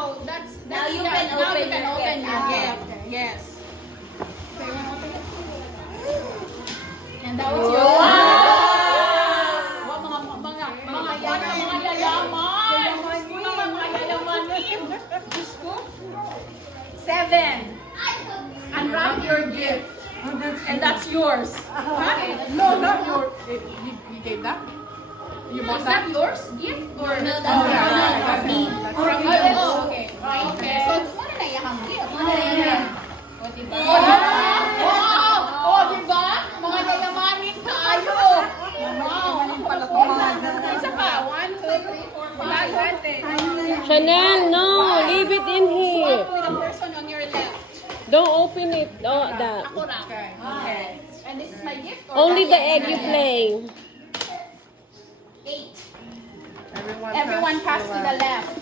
So that's Now you done. can Now open you can your open gift. your Ah, gift. okay. Yes. So you want to open it? And that was your Wow! Wow, mga yayaman. Diyos ko naman, mga yayamanin. Diyos ko. 7. Unwrap your gift. And that's yours. Huh? No, not your. You gave that? You bought Is that? that yours gift or No, that's Oh, yeah, mine. yeah, That's me. from you? Oh, okay. Okay. So, muna na iyahang gift. Muna na yan. O, diba? Wow! O, diba? Mga yayamanin tayo. Wow! Isa pa. 1, 2, 3, 4, 5. Chanel, no, leave it in here. Swap with the person on your left. Don't open it. Oh, that. Ako na. Okay. And this is my gift? Or Only the that egg you play. 8. Everyone Everyone pass to the left.